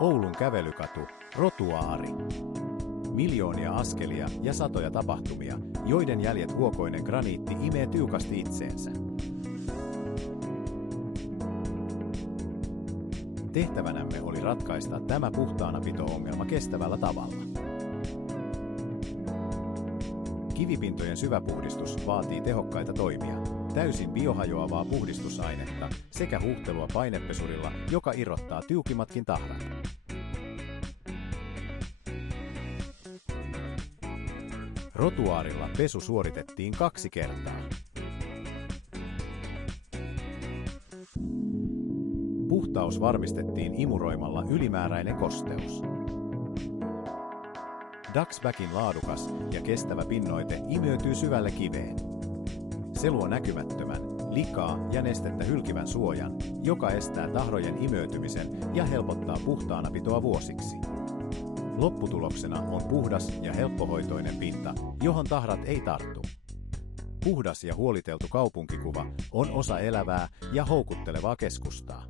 Oulun kävelykatu, Rotuaari. Miljoonia askelia ja satoja tapahtumia, joiden jäljet huokoinen graniitti imee tiukasti itseensä. Tehtävänämme oli ratkaista tämä puhtaanapito-ongelma kestävällä tavalla. Kivipintojen syväpuhdistus vaatii tehokkaita toimia, täysin biohajoavaa puhdistusainetta sekä huuhtelua painepesurilla, joka irrottaa tiukimmatkin tahrat. Rotuaarilla pesu suoritettiin 2 kertaa. Puhtaus varmistettiin imuroimalla ylimääräinen kosteus. Duxbackin laadukas ja kestävä pinnoite imeytyy syvälle kiveen. Se luo näkymättömän, likaa ja nestettä hylkivän suojan, joka estää tahrojen imeytymisen ja helpottaa puhtaanapitoa vuosiksi. Lopputuloksena on puhdas ja helppohoitoinen pinta, johon tahrat ei tartu. Puhdas ja huoliteltu kaupunkikuva on osa elävää ja houkuttelevaa keskustaa.